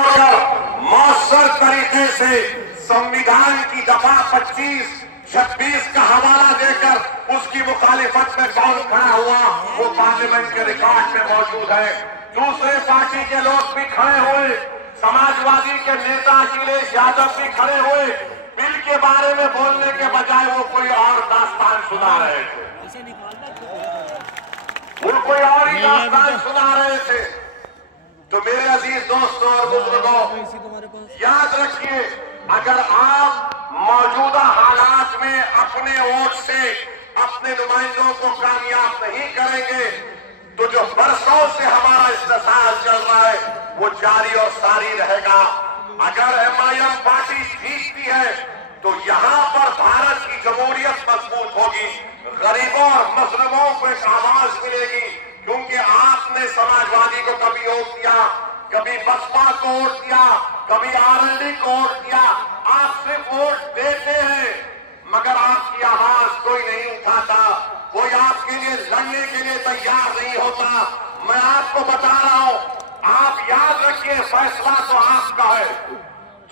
मौसर तरीके से संविधान की दफा 25, 26 का हवाला देकर उसकी मुखालिफत में कौन खड़ा हुआ वो पार्लियामेंट के रिकॉर्ड में मौजूद है। दूसरे पार्टी के लोग भी खड़े हुए, समाजवादी के नेता अखिलेश यादव भी खड़े हुए, बिल के बारे में बोलने के बजाय वो कोई और दास्तान सुना रहे थे, वो कोई और ही दास्तान सुना रहे थे। तो मेरे अजीज दोस्तों और बुजुर्गों, याद रखिए, अगर आप मौजूदा हालात में अपने वोट से अपने नुमाइंदों को कामयाब नहीं करेंगे तो जो बरसों से हमारा इस्तेसाल चल रहा है वो जारी और सारी रहेगा। अगर एमआईएम पार्टी जीतती है तो यहां पर भारत की जमहूरियत मजबूत होगी, गरीबों और मजलूमों को एक आवाज मिलेगी, क्योंकि आपने समाजवादी को कभी वोट दिया, कभी बसपा को वोट दिया, कभी आरएलडी को वोट दिया। आप सिर्फ वोट देते हैं मगर आपकी आवाज कोई नहीं उठाता, कोई आपके लिए लड़ने के लिए तैयार नहीं होता। मैं आपको बता रहा हूं, आप याद रखिए, फैसला तो आपका है,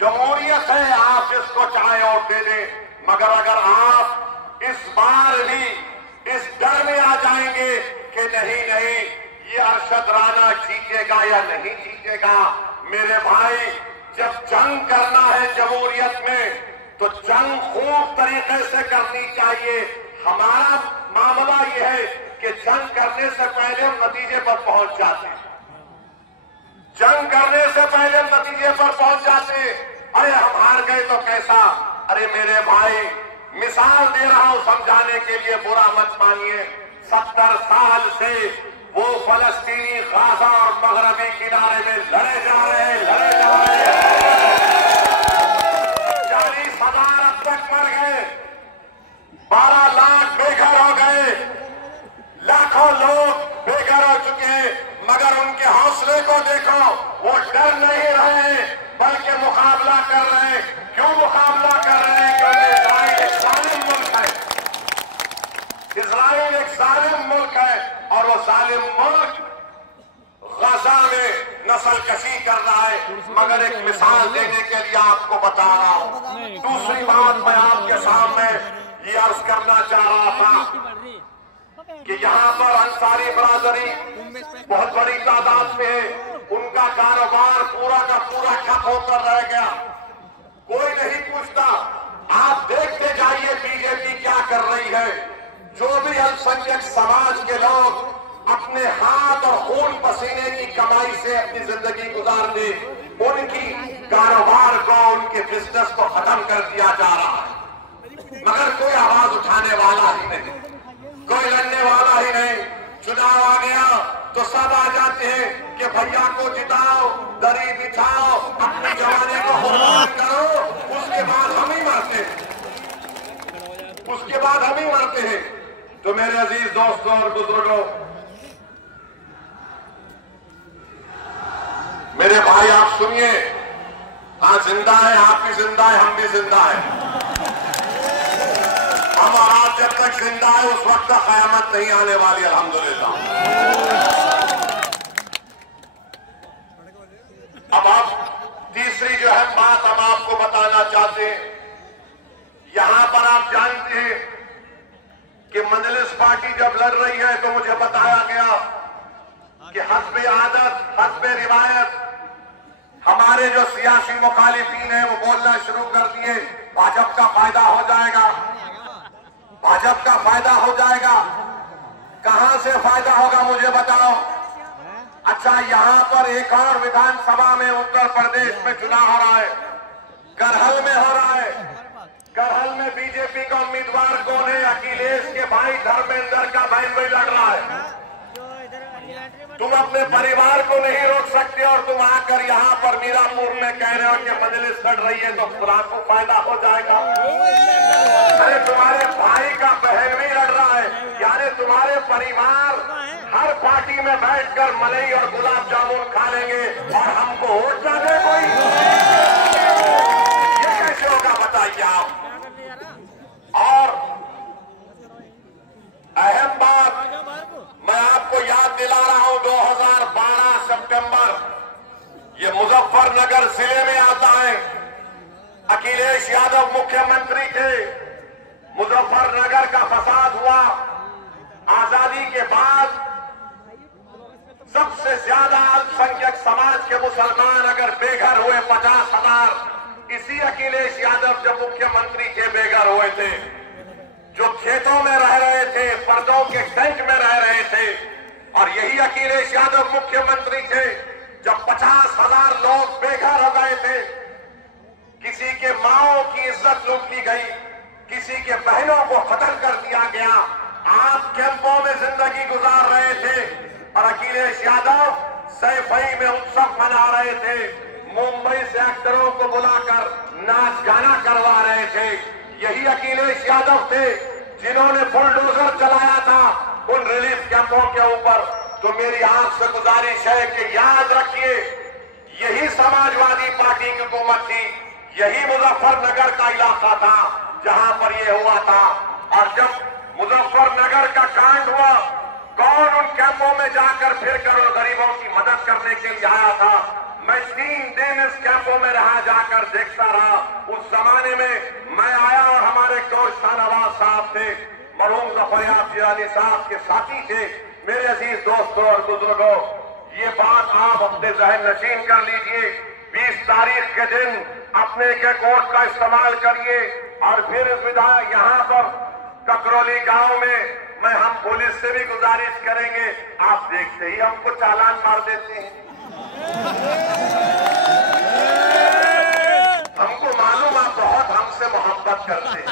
जमहूरियत है, आप जिसको चाहे वोट दे दें। मगर अगर आप इस बार भी इस डर में आ जाएंगे कि नहीं नहीं ये अरशद राना जीतेगा या नहीं जीतेगा, मेरे भाई, जब जंग करना है जमहूरियत में तो जंग खूब तरीके से करनी चाहिए। हमारा मामला यह है कि जंग करने से पहले हम नतीजे पर पहुंच जाते हैं, जंग करने से पहले हम नतीजे पर पहुंच जाते। अरे हम हार गए तो कैसा, अरे मेरे भाई, मिसाल दे रहा हूं समझाने के लिए, बुरा मत मानिए। 70 साल से वो फलस्तीनी गाजा और मगरबी किनारे में लड़े जा रहे हैं, लड़े जा रहे हैं। 40,000 अब तक मर गए, 12 लाख बेघर हो गए, लाखों लोग बेघर हो चुके हैं, मगर उनके हौसले को देखो, वो डर नहीं रहे बल्कि मुकाबला कर रहे हैं। क्यों मुकाबला कर रहे हैं? क्योंकि इजराइल एक जालिम मुल्क है, इजराइल एक जालिम मुल्क है और वो जालिम मुल्क गाजा में नस्लकशी कर रहा है। मगर एक मिसाल देने के लिए आपको बता रहा हूं। दूसरी बात मैं आपके सामने ये अर्ज करना चाह रहा था कि यहाँ पर अंसारी बरादरी बहुत बड़ी तादाद में है, उनका कारोबार पूरा का पूरा ठप होकर रह गया, कोई नहीं पूछता। आप देखते जाइए बीजेपी क्या कर रही है। जो भी अल्पसंख्यक समाज के लोग अपने हाथ और खून पसीने की कमाई से अपनी जिंदगी गुजारते, उनकी कारोबार को, उनके बिजनेस को खत्म कर दिया जा रहा है, मगर कोई आवाज उठाने वाला ही नहीं, कोई लड़ने वाला ही नहीं। चुनाव आ गया तो सब आ जाते हैं कि भैया को जिताओ, दरी बिछाओ, अपने जमाने को कुर्बान करो, उसके बाद हम ही मरते हैं, उसके बाद हम ही मरते हैं। तो मेरे अजीज दोस्तों और बुजुर्गों, मेरे भाई, आप सुनिए, हाँ जिंदा है, आप भी जिंदा है, हम भी जिंदा है। हम और आप जब तक जिंदा है उस वक्त तक कयामत नहीं आने वाली, अल्हम्दुलिल्लाह। अब आप तीसरी जो है बात हम आपको बताना चाहते हैं, यहां पर आप जानते हैं कि मजलिस पार्टी जब लड़ रही है तो मुझे बताया गया कि हस्बे आदत, हस्बे रिवायत हमारे जो सियासी मुखालिफिन हैं वो बोलना शुरू कर दिए, भाजपा का फायदा हो जाएगा, भाजपा का फायदा हो जाएगा। कहां से फायदा होगा मुझे बताओ। अच्छा, यहां पर एक और विधानसभा में उत्तर प्रदेश में चुनाव हो रहा है, करहल में हो रहा है। करहल में बीजेपी का उम्मीदवार कौन है? अखिलेश के भाई धर्मेंद्र का बहन भाई लड़ रहा है। तुम अपने परिवार को नहीं रोक सकते और तुम आकर यहाँ पर मीरापुर में कह रहे हो कि मजलिस लड़ रही है तो खुदा को फायदा हो जाएगा। अरे तुम्हारे भाई का बहन भी लड़ रहा है, यानी तुम्हारे परिवार हर पार्टी में बैठकर मलाई और गुलाब जामुन खा लेंगे और हमको वोट ना दे कोई, ये कैसे होगा बताइए आप। और अहम बात मैं आपको याद दिला रहा हूं, 2012 सितंबर ये मुजफ्फरनगर मुजफ्फरनगर जिले में आता है। अखिलेश यादव मुख्यमंत्री थे, मुजफ्फरनगर का फसाद हुआ। आजादी के बाद सबसे ज्यादा अल्पसंख्यक समाज के मुसलमान अगर बेघर हुए 50,000, इसी अखिलेश यादव जब मुख्यमंत्री थे बेघर हुए थे। जो खेतों में रह रहे थे, पर्दों के टेंट में रह रहे थे, और यही अखिलेश यादव मुख्यमंत्री थे जब 50,000 लोग बेघर हो गए थे। किसी के माओं की इज्जत लूट ली गई, किसी के बहनों को कत्ल कर दिया गया। आप कैंपों में जिंदगी गुजार रहे थे और अखिलेश यादव सैफई में उत्सव मना रहे थे। मुंबई से एक्टरों को बुलाकर नाच गाना करवा रहे थे। यही अखिलेश यादव थे जिन्होंने बुलडोजर चलाया था उन रिलीफ कैंपों के ऊपर। तो मेरी आपसे गुजारिश है कि याद रखिए, यही समाजवादी पार्टी की हुकूमत थी, यही मुजफ्फरनगर का इलाका था जहां पर यह हुआ था। और जब मुजफ्फरनगर का कांड हुआ, कौन उन कैंपों में जाकर फिर कर गरीबों की मदद करने के लिए आया था? मैं 3 दिन इस कैंपों में रहा, जाकर देखता रहा। उस जमाने में मैं आया और हमारे कौर शाहनवाज साहब थे, मरहूम जफरयाब जिलानी साहब के साथी थे। मेरे अजीज दोस्तों और बुजुर्गों, ये बात आप अपने जहन नशीन कर लीजिए। 20 तारीख के दिन अपने के कोर्ट का इस्तेमाल करिए और फिर इस विधायक यहां पर ककरौली गांव में हम पुलिस से भी गुजारिश करेंगे, आप देखते ही हमको चालान मार देते हैं। हमको मालूम आप बहुत हमसे मोहब्बत करते हैं,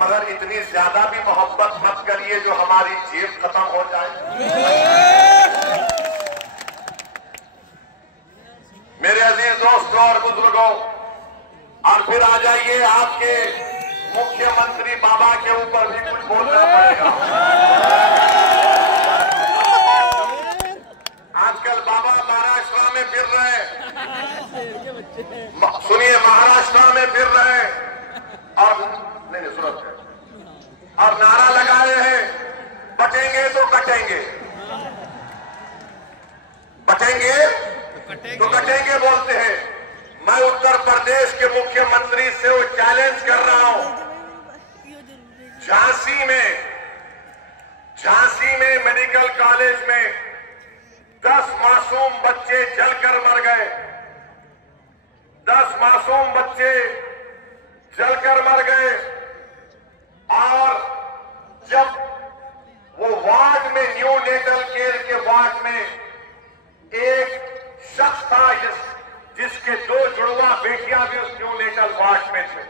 मगर इतनी ज्यादा भी मोहब्बत मत करिए जो हमारी जेब खत्म हो जाए। मेरे अजीज दोस्तों और बुजुर्गों, और फिर आ जाइए, आपके मुख्यमंत्री बाबा के ऊपर भी कुछ बोलना पड़ेगा। आजकल बाबा महाराष्ट्र में फिर रहे, सुनिए, महाराष्ट्र में फिर रहे और नहीं सूरत है, और नारा लगा रहे हैं, बचेंगे तो कटेंगे, बचेंगे तो कटेंगे बोलते हैं। मैं उत्तर प्रदेश के मुख्यमंत्री से वो चैलेंज कर रहा हूं। झांसी में मेडिकल कॉलेज में 10 मासूम बच्चे जलकर मर गए। 10 मासूम बच्चे जलकर मर गए। और जब वो वार्ड में, न्यू नेटल केयर के वार्ड में एक शख्स था जिसके 2 जुड़वा बेटियां भी उस न्यू नेटल वार्ड में थे।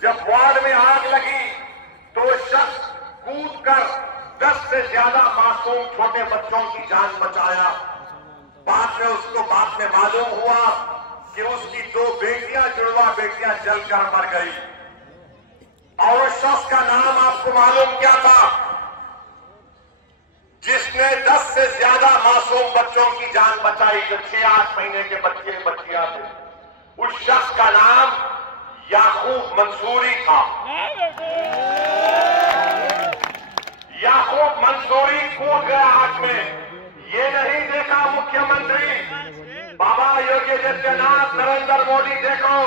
जब वार्ड में आग लगी तो शख्स कूदकर 10 से ज्यादा मासूम छोटे बच्चों की जान बचाया। बाद में मालूम हुआ कि उसकी 2 बेटियां, जुड़वा बेटियां जलकर मर गई। और उस शख्स का नाम आपको मालूम क्या था? जिसने 10 से ज्यादा मासूम बच्चों की जान बचाई, जो 6-8 महीने के बच्चे बच्चियां थे। उस शख्स का नाम याकूब मंसूरी था। याकूब मंसूरी कूद गया आग में। ये नहीं देखा मुख्यमंत्री बाबा योगी आदित्यनाथ, नरेंद्र मोदी, देखो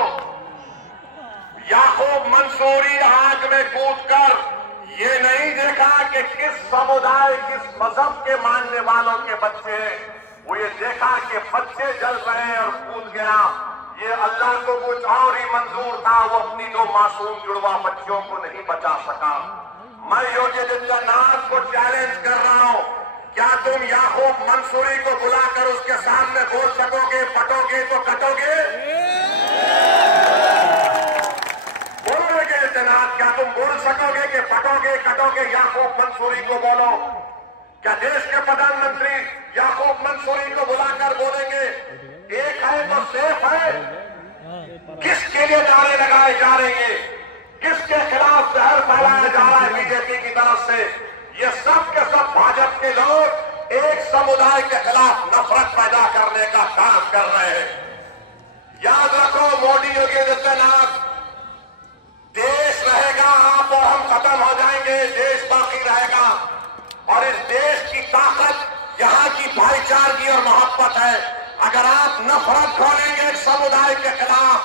याकूब मंसूरी आग में कूदकर ये नहीं देखा कि किस समुदाय, किस मजहब के मानने वालों के बच्चे हैं। वो ये देखा कि बच्चे जल रहे हैं और कूद गया। ये अल्लाह को कुछ और ही मंजूर था, वो अपनी 2 मासूम जुड़वा बच्चियों को नहीं बचा सका। मैं योगी आदित्यनाथ को चैलेंज कर रहा हूं, क्या तुम याकूब मंसूरी को बुलाकर उसके सामने बोल सकोगे, पटोगे तो कटोगे? क्या तुम बोल सकोगे कि पटोगे कटोगे? याकूब मंसूरी को बोलो। क्या देश के प्रधानमंत्री याकूब मंसूरी को बुलाकर बोलेंगे एक है तो सेफ है? किसके लिए नारे लगाए जा रहे हैं? किसके खिलाफ जहर फैलाया जा रहा है बीजेपी की तरफ से? ये सब के सब भाजपा के लोग एक समुदाय के खिलाफ नफरत पैदा करने का काम कर रहे हैं। याद रखो, मोदी योगी आदित्यनाथ, देश रहेगा, आप और हम खत्म हो जाएंगे, देश बाकी रहेगा। और इस देश की ताकत यहाँ की भाईचारगी मोहब्बत है। अगर आप नफरत खोलेंगे एक समुदाय के खिलाफ,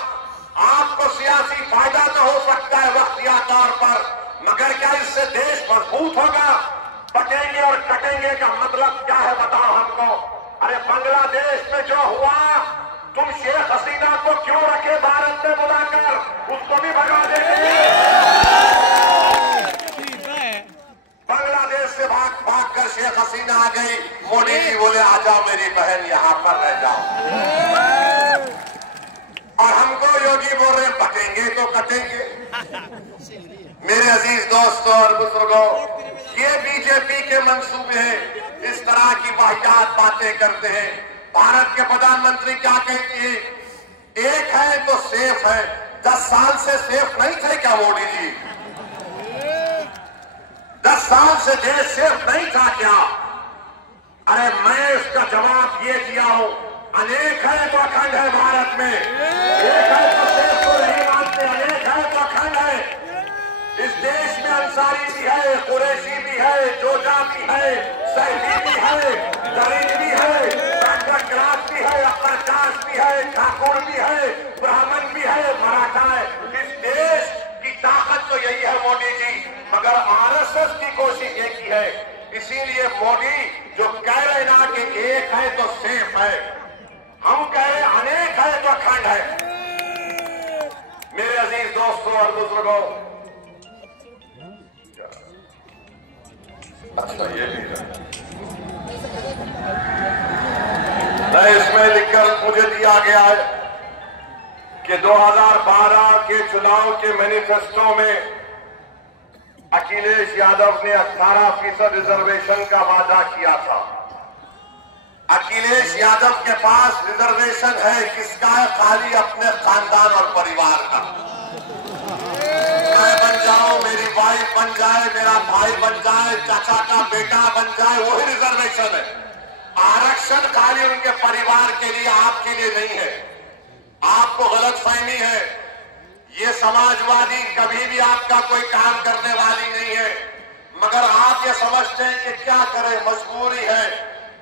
आपको सियासी फायदा तो हो सकता है वक्तिया तौर पर, मगर क्या इससे देश मजबूत होगा? बटेंगे और कटेंगे का मतलब क्या है बताओ हमको। अरे बांग्लादेश में जो हुआ, तुम शेख हसीना को क्यों रखे भारत में बुलाकर? उसको भी भगा देंगे। बांग्लादेश से भाग कर शेख हसीना आ गई, मोदी जी बोले आ जाओ मेरी बहन यहां पर रह जाओ, और हमको योगी बोल रहे बटेंगे तो कटेंगे। मेरे अजीज दोस्तों और बुजुर्गों, ये बीजेपी के मंसूबे हैं, इस तरह की वाहियात बातें करते हैं। भारत के प्रधानमंत्री क्या कहती है? एक है तो सेफ है। 10 साल से सेफ नहीं थे क्या मोदी जी? 10 साल से देश सेफ नहीं था क्या? अरे मैं इसका जवाब ये दिया हूं, अनेक है तो अखंड है भारत में। एक है तो सेफ को नहीं मानते, अनेक है तो अखंड है। इस देश में अंसारी भी है, कुरैशी भी है, जोजा भी है, सैदी भी है, दलित भी है, बैकवर्ड क्लास भी है, अपर कास्ट भी है, ठाकुर भी है, ब्राह्मण भी है, मराठा है। इस देश की ताकत तो यही है मोदी जी, मगर आरएसएस की कोशिश ये की है। इसीलिए मोदी जो कह रहे ना कि एक है तो सेफ है, हम कह रहे अनेक है तो अखंड है। मेरे अजीज दोस्तों और बुजुर्गों, अच्छा ये भी है नहीं, इसमें लिखकर मुझे दिया गया है कि 2012 के चुनाव के मैनिफेस्टो में अखिलेश यादव ने 18% रिजर्वेशन का वादा किया था। अखिलेश यादव के पास रिजर्वेशन है किसका है? खाली अपने खानदान और परिवार का। मैं बन जाऊं, मेरी वाइफ बन जाए, मेरा भाई बन जाए, चाचा का बेटा बन जाए, वही रिजर्वेशन है। आरक्षण खाली उनके परिवार के लिए, आपके लिए नहीं है। आपको गलतफहमी है, ये समाजवादी कभी भी आपका कोई काम करने वाली नहीं है, मगर आप ये समझते हैं कि क्या करें, मजबूरी है।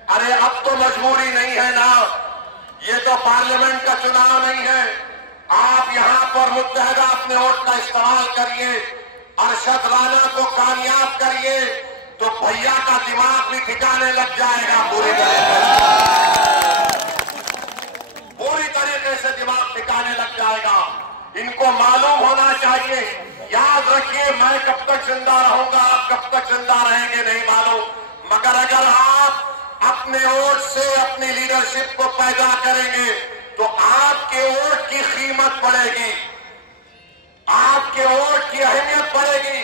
अरे अब तो मजबूरी नहीं है ना, ये तो पार्लियामेंट का चुनाव नहीं है। आप यहां पर मुत्तहदा अपने वोट का इस्तेमाल करिए, अरशद राणा को कामयाब करिए, तो भैया का दिमाग भी ठिकाने लग जाएगा। पूरी तरीके से दिमाग ठिकाने लग जाएगा। इनको मालूम होना चाहिए, याद रखिए मैं कब तक जिंदा रहूंगा, आप कब तक जिंदा रहेंगे नहीं मालूम, मगर अगर आप अपने वोट से अपनी लीडरशिप को पैदा करेंगे तो आपके वोट की कीमत बढ़ेगी, आपके वोट की अहमियत बढ़ेगी,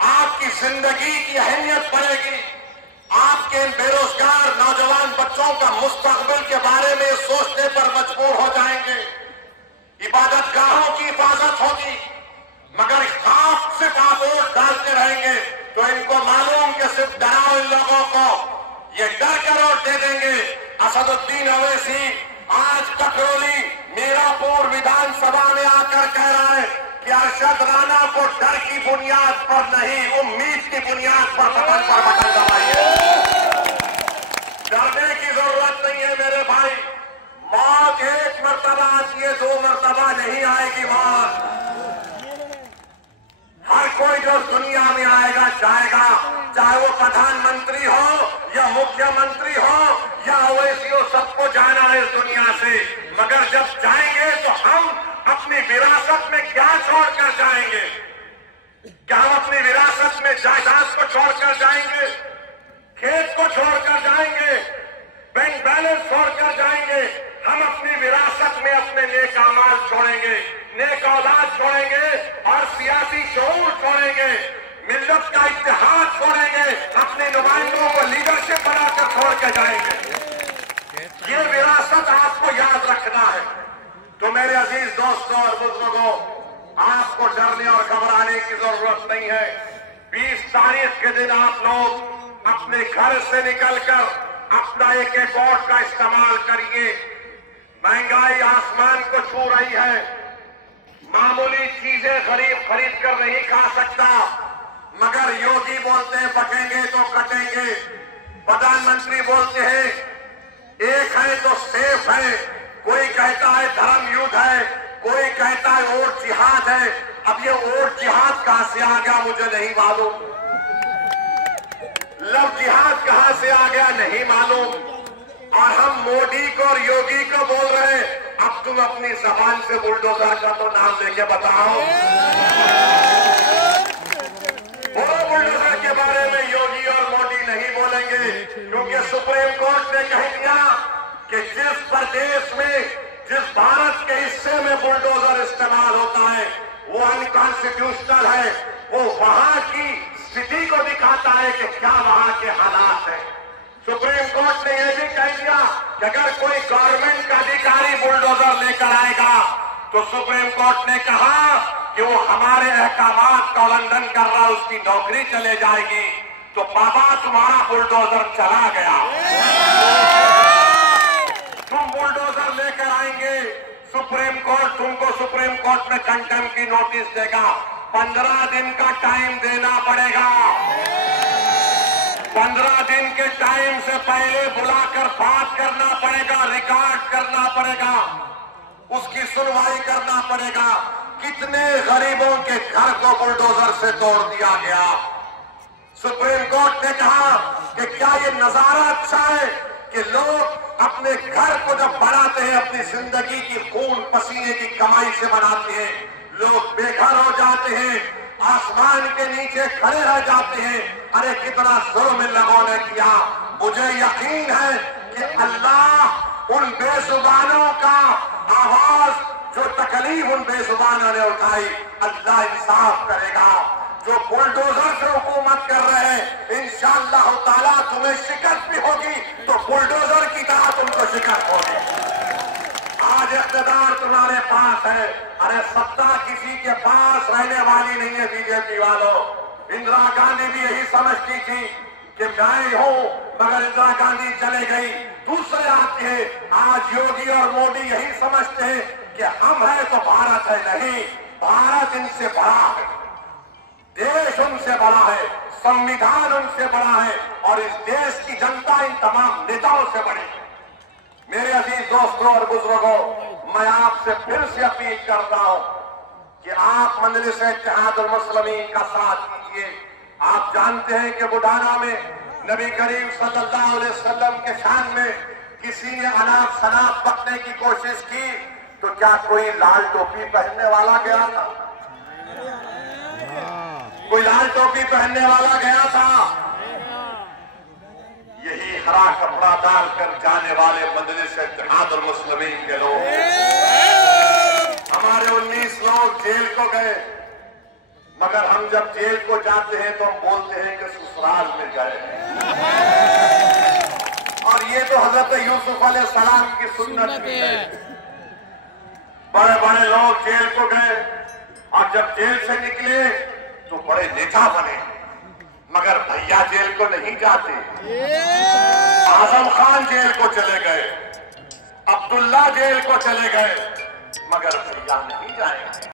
आपकी जिंदगी की अहमियत बढ़ेगी। आपके बेरोजगार नौजवान बच्चों का मुस्तकबिल के बारे में सोचने पर मजबूर हो जाएंगे। इबादत गाहों की हिफाजत होगी, मगर खास सिर्फ आप वोट डालते रहेंगे तो इनको मालूम कि सिर्फ डराओ इन लोगों को, ये डर कर वोट दे देंगे। असदुद्दीन ओवैसी आज ककरौली मीरापुर विधानसभा में आकर कह रहा है कि अरशद राणा को डर की बुनियाद पर नहीं, उम्मीद की बुनियाद पर बटन दबाइए। डरने की जरूरत नहीं है मेरे भाई, मौत एक मर्तबा आती है, 2 मर्तबा नहीं आएगी मौत। हर कोई जो दुनिया में आएगा जाएगा, चाहे वो प्रधानमंत्री हो या मुख्यमंत्री हो या ओवैसी हो, सबको जाना है इस दुनिया से। मगर जब जाएंगे तो हम अपनी विरासत में क्या छोड़कर जाएंगे? क्या हम अपनी विरासत में जायदाद को छोड़कर जाएंगे, खेत को छोड़कर जाएंगे, बैंक बैलेंस छोड़कर जाएंगे? हम अपनी विरासत में अपने नेक अमाल छोड़ेंगे, नेक औलाद छोड़ेंगे और सियासी शऊर छोड़ेंगे, मिल्लत का इत्तेहाद छोड़ेंगे, अपने नुमाइंदों को लीडरशिप बनाकर छोड़ के जाएंगे। ये विरासत आपको याद रखना है। तो मेरे अजीज दोस्तों और बुजुर्गों, आपको डरने और घबराने की जरूरत नहीं है। 20 तारीख के दिन आप लोग अपने घर से निकलकर अपना एक वोट का इस्तेमाल करिए। महंगाई आसमान को छू रही है, मामूली चीजें खरीद कर नहीं खा सकता, मगर योगी बोलते हैं बटेंगे तो कटेंगे, प्रधानमंत्री बोलते हैं एक है, कोई कहता है धर्म युद्ध है, कोई कहता है वोट जिहाद है। अब ये वोट जिहाद कहां से आ गया मुझे नहीं मालूम, लव जिहाद कहां से आ गया नहीं मालूम। और हम मोदी को और योगी को बोल रहे हैं, अब तुम अपनी जबान से बुलडोजर का तो नाम लेके बताओ। बोलो बुलडोजर के बारे में योगी और मोदी नहीं बोलेंगे, क्योंकि सुप्रीम कोर्ट ने कह दिया कि जिस प्रदेश में, जिस भारत के हिस्से में बुलडोजर इस्तेमाल होता है वो अनकॉन्स्टिट्यूशनल है। वो वहां की स्थिति को दिखाता है कि क्या वहां के हालात हैं। सुप्रीम कोर्ट ने यह भी कह दिया कि अगर कोई गवर्नमेंट का अधिकारी बुलडोजर लेकर आएगा तो सुप्रीम कोर्ट ने कहा कि वो हमारे अहकामात का उल्लंघन कर रहा है, उसकी नौकरी चले जाएगी। तो बाबा तुम्हारा बुलडोजर चला गया, तुम बुलडोजर लेकर आएंगे, सुप्रीम कोर्ट तुमको सुप्रीम कोर्ट में कंटेम्प्ट की नोटिस देगा। 15 दिन का टाइम देना पड़ेगा। 15 दिन के टाइम से पहले बुलाकर बात करना पड़ेगा, रिकॉर्ड करना पड़ेगा, उसकी सुनवाई करना पड़ेगा। कितने गरीबों के घर को बुलडोजर से तोड़ दिया गया। सुप्रीम कोर्ट ने कहा कि क्या ये नजारा अच्छा है कि लोग अपने घर को जब बनाते हैं, अपनी जिंदगी की खून पसीने की कमाई से बनाते हैं, लोग बेघर हो जाते हैं, आसमान के नीचे खड़े रह जाते हैं। अरे कितना जुल्म इन लोगों ने किया। मुझे यकीन है कि अल्लाह उन बेजुबानों का आवाज, जो तकलीफ उन बेजुबानों ने उठाई, अल्लाह इंसाफ करेगा। जो बुलडोजर से हुकूमत कर रहे हैं, इंशाअल्लाह ताला तुम्हें शिकस्त भी होगी तो बुलडोजर की तरह तुमको शिकस्त होगी। आज इख्तिदार तुम्हारे पास है, अरे सत्ता किसी के पास रहने वाली नहीं है। बीजेपी वालों, इंदिरा गांधी भी यही समझती थी कि मैं हूं, मगर इंदिरा गांधी चले गई, दूसरे आते हैं। आज योगी और मोदी यही समझते हैं कि हम हैं तो भारत है। नहीं, भारत इनसे बड़ा है, देश उनसे बड़ा है, संविधान उनसे बड़ा है और इस देश की जनता इन तमाम नेताओं से बड़ी है। मेरे अजीज दोस्तों और बुजुर्गों, मैं आपसे फिर से अपील करता हूं कि आप मजलिस इत्तेहादुल मुस्लिमीन का साथ कीजिए। आप जानते हैं कि बुढ़ाना में नबी करीम सल्लल्लाहु अलैहि वसल्लम के शान में किसी ने अनाप शनाप पकड़ने की कोशिश की तो क्या कोई लाल टोपी पहनने वाला गया था? कोई लाल टोपी पहनने वाला गया था? यही हरा कपड़ा डालकर जाने वाले मजलिस इत्तेहादुल मुस्लिमीन के लोग, हमारे 19 लोग जेल को गए, मगर हम जब जेल को जाते हैं तो हम बोलते हैं कि ससुराल में गए। और ये तो हजरत यूसुफ अलैहिस्सलाम की सुन्नत भी है। बड़े बड़े लोग जेल को गए और जब जेल से निकले तो बड़े नेता बने, मगर भैया जेल को नहीं जाते। आजम खान जेल को चले गए, अब्दुल्ला जेल को चले गए, मगर भैया नहीं जाएंगे।